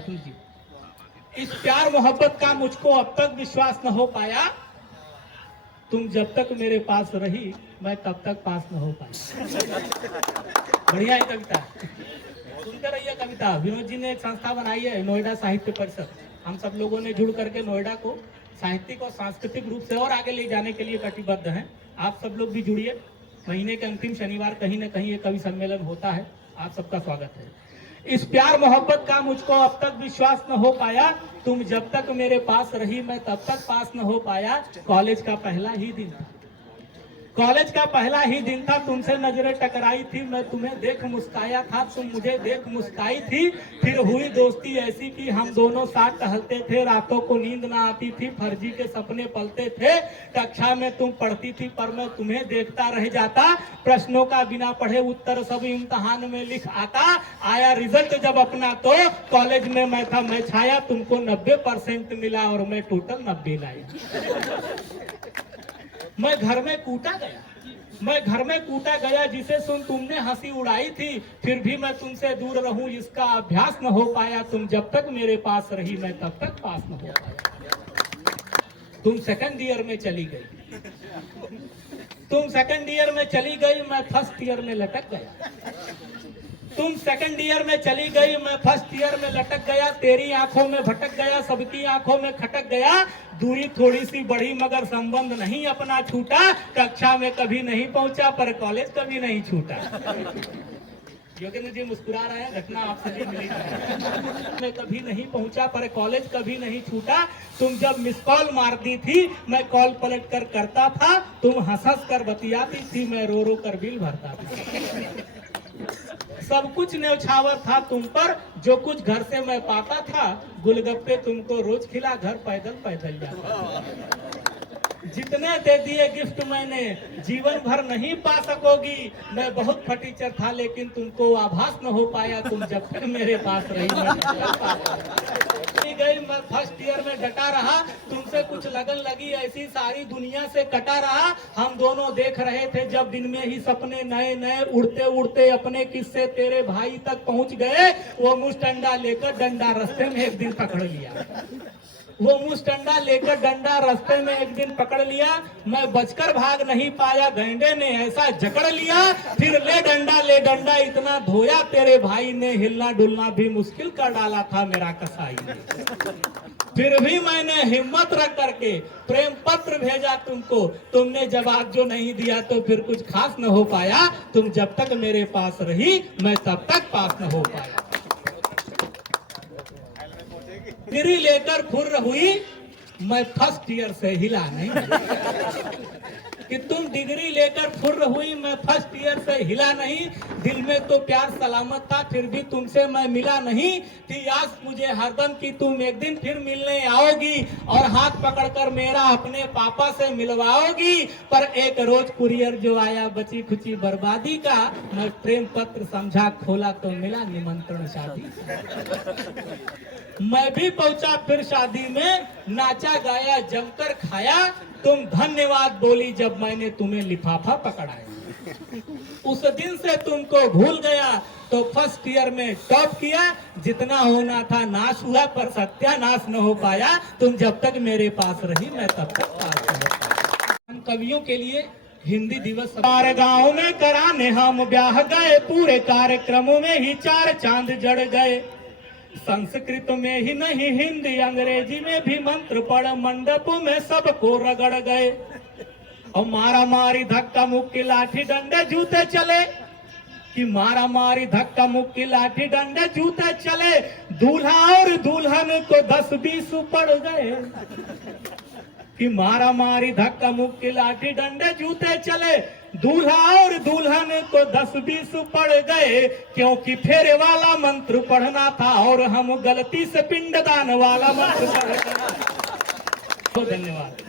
अतुल जी, इस प्यार मोहब्बत का मुझको अब तक विश्वास न हो पाया, तुम जब तक मेरे पास रही मैं तब तक पास न हो पाया। बढ़िया है कविता, सुनते रहिए कविता। विनोद जी ने एक संस्था बनाई है नोएडा साहित्य परिषद। हम सब लोगों ने जुड़ करके नोएडा को साहित्यिक और सांस्कृतिक रूप से और आगे ले जाने के लिए कटिबद्ध हैं। आप सब लोग भी जुड़िए। महीने के अंतिम शनिवार कहीं न कहीं एक कवि सम्मेलन होता है, आप सबका स्वागत है। इस प्यार मोहब्बत का मुझको अब तक विश्वास न हो पाया, तुम जब तक मेरे पास रही मैं तब तक पास न हो पाया। कॉलेज का पहला ही दिन था, कॉलेज का पहला ही दिन था, तुमसे नजरें टकराई थी, मैं तुम्हें देख मुस्काया था, तुम मुझे देख मुस्काई थी। फिर हुई दोस्ती ऐसी कि हम दोनों साथ टहलते थे, रातों को नींद ना आती थी, फर्जी के सपने पलते थे। कक्षा में तुम पढ़ती थी पर मैं तुम्हें देखता रह जाता, प्रश्नों का बिना पढ़े उत्तर सब इम्तिहान में लिख आता। आया रिजल्ट जब अपना तो कॉलेज में मैं था मैं छाया, तुमको 90% मिला और मैं टोटल 90 लाया। मैं घर में कूटा गया, मैं घर में कूटा गया, जिसे सुन तुमने हंसी उड़ाई थी, फिर भी मैं तुमसे दूर रहूं इसका अभ्यास न हो पाया। तुम जब तक मेरे पास रही मैं तब तक पास न हो पाया। तुम सेकंड ईयर में चली गई, तुम सेकंड ईयर में चली गई, मैं फर्स्ट ईयर में लटक गया। तुम सेकंड ईयर में चली गई, मैं फर्स्ट ईयर में लटक गया। तेरी आंखों में भटक गया, सबकी आंखों में खटक गया। दूरी थोड़ी सी बढ़ी मगर संबंध नहीं अपना छूटा। कक्षा में कभी नहीं पहुंचा पर कॉलेज कभी नहीं छूटा। योगेंद्र जी मुस्कुरा रहे हैं, घटना आपसे भी मिली है। मैं कभी नहीं पहुंचा पर कॉलेज कभी नहीं छूटा। तुम जब मिस कॉल मारती थी मैं कॉल पलट कर करता था, तुम हंस हंस कर बतियाती थी, मैं रो रो कर बिल भरता था। सब कुछ न्यौछावर था तुम पर, जो कुछ घर से मैं पाता था, गुलगप्पे तुमको रोज खिला, घर पैदल पैदल जाता। जितने दे दिए गिफ्ट मैंने जीवन भर नहीं पा सकोगी। मैं बहुत फटीचर था लेकिन तुमको आभास न हो पाया, तुम जब तक मेरे पास रही गई। मैं फर्स्ट ईयर में डटा रहा, तुमसे कुछ लगन लगी ऐसी सारी दुनिया से कटा रहा। हम दोनों देख रहे थे जब दिन में ही सपने नए नए, उड़ते उड़ते अपने किस्से तेरे भाई तक पहुंच गए। वो मुस्टंडा लेकर डंडा रास्ते में एक दिन पकड़ लिया, वो मुस्टंडा लेकर डंडा रास्ते में एक दिन पकड़ लिया। मैं बचकर भाग नहीं पाया, गैंडे ने ऐसा जकड़ लिया। फिर ले डंडा इतना धोया तेरे भाई ने, हिलना डुलना भी मुश्किल कर डाला था मेरा कसाई ने। फिर भी मैंने हिम्मत रख करके प्रेम पत्र भेजा तुमको, तुमने जवाब जो नहीं दिया तो फिर कुछ खास न हो पाया। तुम जब तक मेरे पास रही मैं तब तक पास न हो पाया। डिग्री लेकर खुर्र हुई मैं फर्स्ट ईयर से हिला नहीं। कि तुम डिग्री लेकर फुर्र हुई मैं फर्स्ट ईयर से हिला नहीं। दिल में तो प्यार सलामत था फिर भी तुमसे मैं मिला नहीं। थी आस मुझे हरदम कि तुम एक दिन फिर मिलने आओगी और हाथ पकड़कर मेरा अपने पापा से मिलवाओगी। पर एक रोज कुरियर जो आया बची खुची बर्बादी का, मैं प्रेम पत्र समझा खोला तो मिला निमंत्रण शादी। मैं भी पहुंचा फिर शादी में, नाचा गाया जमकर खाया। तुम धन्यवाद बोली जब मैंने तुम्हें लिफाफा पकड़ाया। उस दिन से तुमको भूल गया तो फर्स्ट ईयर में टॉप किया। जितना होना था नाश हुआ पर सत्यानाश न हो पाया। तुम जब तक मेरे पास रही मैं तब तक पास न हो पाया। हम कवियों के लिए हिंदी दिवस हमारे गाँव में कराने हम ब्याह गए, पूरे कार्यक्रमों में ही 4 चांद जड़ गए। संस्कृत में ही नहीं हिंदी अंग्रेजी में भी मंत्र पढ़ मंडपों में सबको रगड़ गए। और मारा मारी धक्का मुक्की लाठी डंडे जूते चले, कि मारा मारी धक्का मुक्की लाठी डंडे जूते चले। दूल्हा और दुल्हन को 10-20 पड़ गए, कि मारा मारी धक्का मुक्की लाठी डंडे जूते चले। दूल्हा और दुल्हन को 10-20 पड़ गए, क्योंकि फेरे वाला मंत्र पढ़ना था और हम गलती से पिंडदान वाला मंत्र पढ़ गए। धन्यवाद।